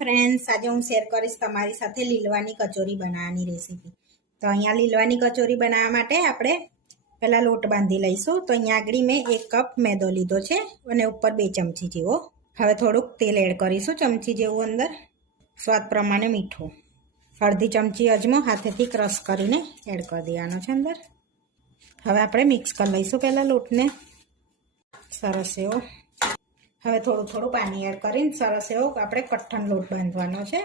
Friends, આજે હું share કરીશ તમારી સાથે લીલવાની કચોરી બનાવવાની રેસીપી. તો અહીંયા લીલવાની કચોરી બનાવવા માટે આપણે પહેલાં લોટ બાંધી લઈશું. તો અહીંયા આગળ મેં 1 કપ મેદો લીધો છે અને ઉપર 2 ચમચી જેવો. હવે થોડુંક તેલ એડ કરીશું, ચમચી જેવું અંદર. સ્વાદ પ્રમાણે મીઠું. અડધી ચમચી અજમો હાથેથી ક્રશ કરીને એડ કરી દેવાનો છે અંદર. હવે આપણે મિક્સ કરી લઈશું પહેલાં લોટને સરસ એવો. હવે થોડું પાણી એડ કરીને સરસ એવો આપણે કઠણ લોટ બાંધવાનો છે.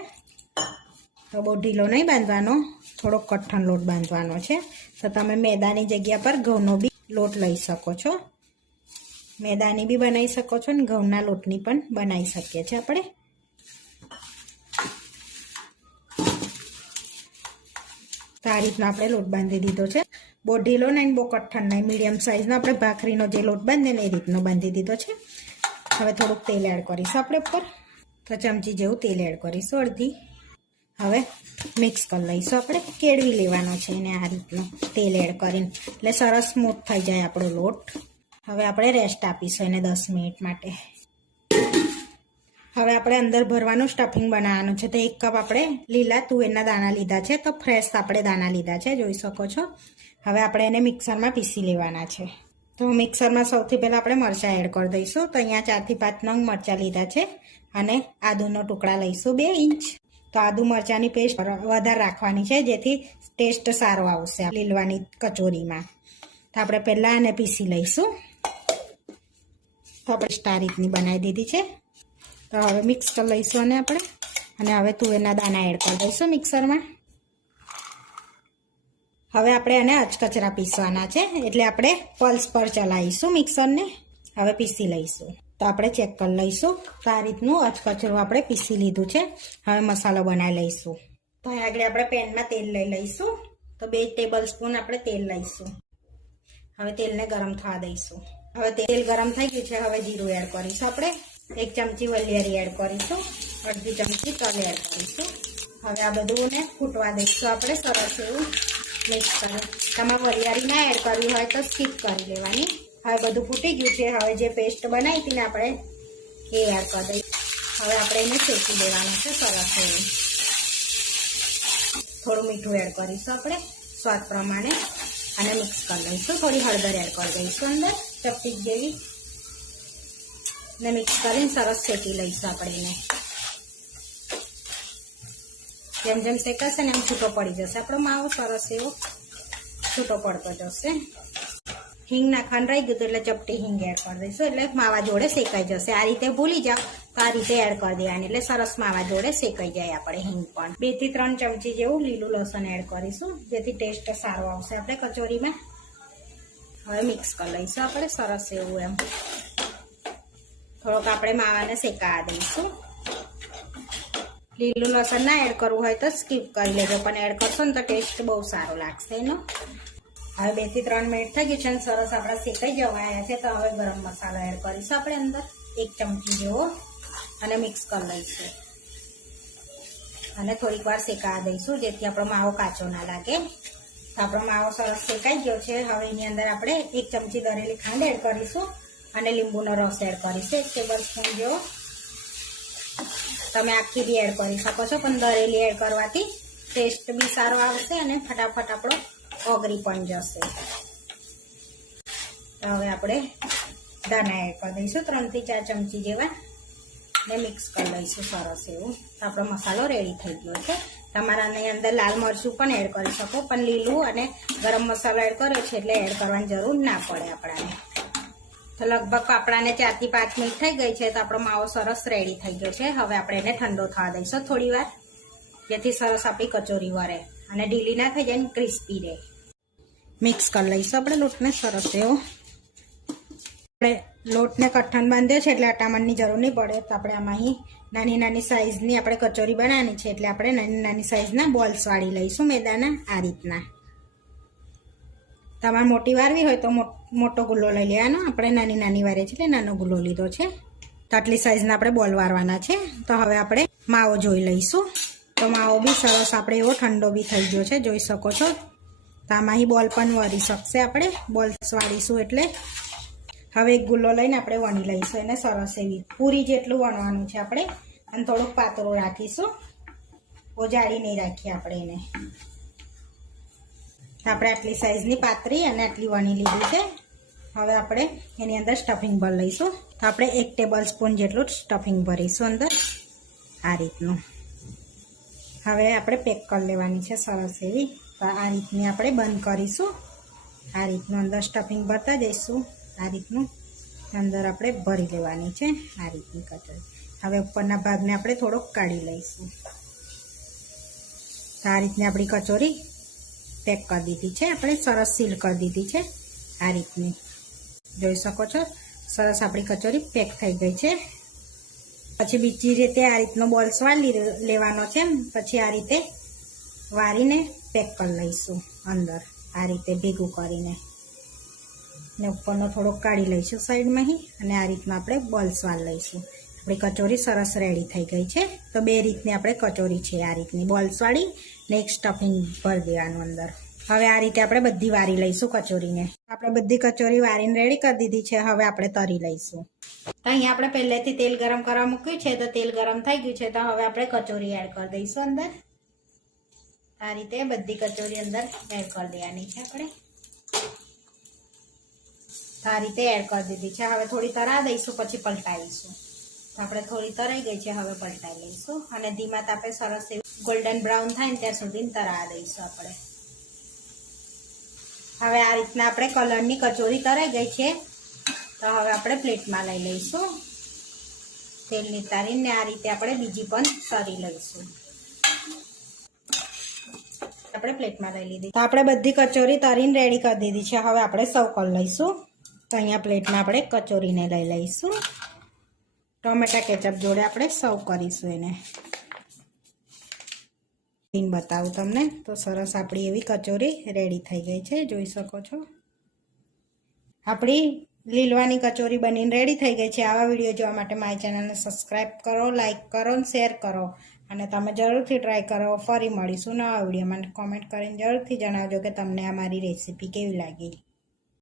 તો બહુ ઢીલો નહીં બાંધવાનો, થોડોક કઠણ લોટ બાંધવાનો છે. તો તમે મેદાની જગ્યા પર ઘઉંનો બી લોટ લઈ શકો છો. મેદાની બી બનાવી શકો છો અને ઘઉંના લોટની પણ બનાવી શકીએ છીએ આપણે. તો આ રીતનો આપણે લોટ બાંધી દીધો છે. બહુ ઢીલો નહીં, બહુ કઠણ નહીં, મીડિયમ સાઇઝનો આપણે ભાખરીનો જે લોટ બાંધે ને એ રીતનો બાંધી દીધો છે. હવે થોડુંક તેલ એડ કરીશું આપણે ઉપર. તો ચમચી જેવું તેલ એડ કરીશું, અડધી. હવે મિક્સ કરી લઈશું આપણે. કેળવી લેવાનો છે એને આ રીતનો તેલ એડ કરીને, એટલે સરસ સ્મૂથ થઈ જાય આપણો લોટ. હવે આપણે રેસ્ટ આપીશું એને 10 મિનિટ માટે. હવે આપણે અંદર ભરવાનું સ્ટફિંગ બનાવવાનું છે. તો 1 કપ આપણે લીલા તુવેરના દાણા લીધા છે. તો ફ્રેશ આપણે દાણા લીધા છે, જોઈ શકો છો. હવે આપણે એને મિક્સરમાં પીસી લેવાના છે. તો મિક્સરમાં સૌથી પહેલાં આપણે મરચાં એડ કરી દઈશું. તો અહીંયા 4 થી 5 નંગ મરચાં લીધા છે અને આદુનો ટુકડા લઈશું 2 ઇંચ. તો આદુ મરચાંની પેસ્ટ વધારે રાખવાની છે, જેથી ટેસ્ટ સારો આવશે લીલવાની કચોરીમાં. તો આપણે પહેલાં આને પીસી લઈશું. તો આપણે આ રીતની બનાવી દીધી છે. તો હવે મિક્સ કરી લઈશું અને આપણે, અને હવે તુવેરના દાણા એડ કરી દઈશું મિક્સરમાં. હવે આપણે આને અચકચરા પીસવાના છે, એટલે આપણે પલ્સ પર ચલાવીશું મિક્સરને. હવે પીસી લઈશું. તો આપણે ચેક કરી લઈશું. તો આ રીતનું અચકચરું આપણે પીસી લીધું છે. હવે મસાલો બનાવી લઈશું. તો આગળ આપણે પેનમાં તેલ લઈ લઈશું. તો 2 ટેબલ સ્પૂન આપણે તેલ લઈશું. હવે તેલને ગરમ થવા દઈશું. હવે તેલ ગરમ થઈ ગયું છે. હવે જીરું એડ કરીશું આપણે. 1 ચમચી વલિયારી એડ કરીશું. અડધી ચમચી તલ એડ કરીશું. હવે આ બધુંને ફૂટવા દઈશું આપણે સરસ એવું મિક્સ કરી. તમારે વરિયાળી ના એડ કરવી હોય તો સ્કીપ કરી લેવાની. હવે બધું ફૂટી ગયું છે. હવે જે પેસ્ટ બનાવી હતી ને આપણે એ એડ કરી દઈશું. હવે આપણે એને શેકી દેવાનું છે સરસ એવું. થોડું મીઠું એડ કરીશું આપણે સ્વાદ પ્રમાણે અને મિક્સ કરી લઈશું. થોડી હળદર એડ કરી દઈશું અંદર ચપટી જેવી, ને મિક્સ કરીને સરસ શેકી લઈશું આપણે એને. જેમ જેમ શેકાશે ને એમ છૂટો પડી જશે આપણો માવો, સરસ એવો છૂટો પડતો જશે. હિંગ નાખવાનું રહી ગયું એટલે ચપટી હિંગ એડ કરી દઈશું, એટલે માવા જોડે શેકાઈ જશે. આ રીતે ભૂલી જાઓ તો આ રીતે એડ કરી દેવાની, એટલે સરસ માવા જોડે શેકાઈ જાય આપણે. હિંગ પણ 2 થી 3 ચમચી જેવું લીલું લસણ એડ કરીશું, જેથી ટેસ્ટ સારો આવશે આપણે કચોરીમાં. હવે મિક્સ કરી લઈશું આપણે સરસ એવું એમ. થોડોક આપણે માવાને શેકાવા દઈશું. લીલું લસણ ના એડ કરવું હોય તો સ્કીપ કરી લેજો, પણ એડ કરશો ને તો ટેસ્ટ બહુ સારો લાગશે એનો. હવે 2 થી 3 મિનિટ થઈ ગઈ છે અને સરસ આપણા શેકાઈ જવાયા છે. તો હવે ગરમ મસાલો એડ કરીશું આપણે અંદર 1 ચમચી જેવો અને મિક્સ કરી લઈશું. અને થોડીક વાર શેકાવા દઈશું, જેથી આપણો માવો કાચો ના લાગે. તો આપણો માવો સરસ શેકાઈ ગયો છે. હવે એની અંદર આપણે 1 ચમચી દળેલી ખાંડ એડ કરીશું અને લીંબુનો રસ એડ કરીશું 1 ટેબલ સ્પૂન જેવો. તમે આખી બી એડ કરી શકો છો, પણ દળેલી એડ કરવાથી ટેસ્ટ બી સારો આવશે અને ફટાફટ આપણો ઓગળી પણ જશે. તો હવે આપણે દાણા એડ કરી દઈશું 3 થી 4 ચમચી જેવા, ને મિક્સ કરી લઈશું સરસ એવું. તો આપણો મસાલો રેડી થઈ ગયો છે. તમારાની અંદર લાલ મરચું પણ એડ કરી શકો, પણ લીલું અને ગરમ મસાલો એડ કર્યો છે એટલે એડ કરવાની જરૂર ના પડે આપણાને. તો લગભગ આપણાને 4 થી 5 મિનિટ થઈ ગઈ છે. તો આપણો માવો સરસ રેડી થઈ ગયો છે. હવે આપણે એને ઠંડો થવા દઈશું થોડી વાર, જેથી સરસ આપણી કચોરી વરે અને ઢીલી ના થઈ જાય ને ક્રિસ્પી રહે. મિક્સ કરી લઈશું આપણે લોટને સરસ એવો. આપણે લોટને કઠણ બાંધ્યો છે એટલે અટામણની જરૂર નહીં પડે. તો આપણે આમાં અહીં નાની નાની સાઇઝની આપણે કચોરી બનાવવાની છે, એટલે આપણે નાની નાની સાઇઝના બોલ્સ વાળી લઈશું મેદાના આ રીતના. તમારે મોટી વારવી હોય તો મોટો ગુલ્લો લઈ લેવાનો. આપણે નાની નાની વારે છે એટલે નાનો ગુલ્લો લીધો છે. તો આટલી સાઇઝના આપણે બોલ વારવાના છે. તો હવે આપણે માવો જોઈ લઈશું. તો માવો બી સરસ આપણે એવો ઠંડો બી થઈ ગયો છે, જોઈ શકો છો. તો આમાં બોલ પણ વળી શકશે આપણે, બોલ્સ વાળીશું એટલે. હવે એક ગુલ્લો લઈને આપણે વણી લઈશું એને સરસ એવી, પૂરી જેટલું વણવાનું છે આપણે. અને થોડુંક પાતળું રાખીશું, બહુ જાડી નહીં રાખીએ આપણે એને. આપણે આટલી સાઈઝની પાતળી અને આટલી વણી લીધી છે. હવે આપણે એની અંદર સ્ટફિંગ ભરી લઈશું. તો આપણે 1 ટેબલ સ્પૂન જેટલું સ્ટફિંગ ભરીશું અંદર, આ રીતનું. હવે આપણે પેક કરી લેવાની છે સરસ એવી. તો આ રીતની આપણે બંધ કરીશું. આ રીતનું અંદર સ્ટફિંગ ભરતા જઈશું. આ રીતનું અંદર આપણે ભરી લેવાની છે આ રીતની કચોરી. હવે ઉપરના ભાગને આપણે થોડોક કાઢી લઈશું. આ રીતની આપણી કચોરી પેક કરી દીધી છે આપણે, સરસ સીલ કરી દીધી છે આ રીતની. જોઈ શકો છો સરસ આપણી કચોરી પેક થઈ ગઈ છે. પછી બીજી રીતે આ રીતનો બોલ્સ વાળી લેવાનો છે. પછી આ રીતે વારીને પેક કરી લઈશું અંદર, આ રીતે ભેગું કરીને. ને ઉપરનો થોડોક કાઢી લઈશું સાઈડમાં, અને આ રીતના આપણે બોલ્સ વાળી લઈશું. આપણી કચોરી સરસ રેડી થઈ ગઈ છે. તો 2 રીતની આપણે કચોરી છે, આ રીતની બોલ્સ વાળી ને એક સ્ટફિંગ ભરી દેવાનું અંદર. હવે આ રીતે આપણે બધી વારી લઈશું કચોરીને. આપણે બધી કચોરી વારીને રેડી કરી દીધી છે. હવે આપણે તરી લઈશું. તો અહીંયા આપણે પહેલેથી તેલ ગરમ કરવા મૂક્યું છે, તો તેલ ગરમ થઈ ગયું છે. તો હવે આપણે કચોરી એડ કરી દઈશું અંદર. આ રીતે બધી કચોરી અંદર એડ કરી દેવાની છે આપણે. આ રીતે એડ કરી દીધી છે. હવે થોડી તરા દઈશું, પછી પલટાવીશું. તો આપણે થોડી તરાઈ ગઈ છે, હવે પલટાઈ લઈશું. અને ધીમા તાપે સરસ એવું ગોલ્ડન બ્રાઉન થાય ને ત્યાં સુધી તરા દઈશું આપણે. હવે આ રીતના આપણે કલરની કચોરી તરાઈ ગઈ છે. તો હવે આપણે પ્લેટમાં લઈ લઈશું. તેલ નિતારીને આ રીતે આપણે બીજી પણ તરી લઈશું. આપણે પ્લેટમાં લઈ લીધી. તો આપણે બધી કચોરી તરીને રેડી કરી દીધી છે. હવે આપણે સર્વ કરી લઈશું. તો અહીંયા પ્લેટમાં આપણે કચોરીને લઈ લઈશું. ટોમેટા કેચઅપ જોડે આપણે સર્વ કરીશું એને. બતાવું તમને. તો સરસ આપણી એવી કચોરી રેડી થઈ ગઈ છે, જોઈ શકો છો. આપણી લીલવાની કચોરી બનીને રેડી થઈ ગઈ છે. આવા વિડીયો જોવા માટે મારી ચેનલને સબસ્ક્રાઈબ કરો, લાઈક કરો અને શેર કરો. અને તમે જરૂરથી ટ્રાય કરો. ફરી મળીશું નવા વિડીયોમાં. કોમેન્ટ કરીને જરૂરથી જણાવજો કે તમને આ મારી રેસીપી કેવી લાગી.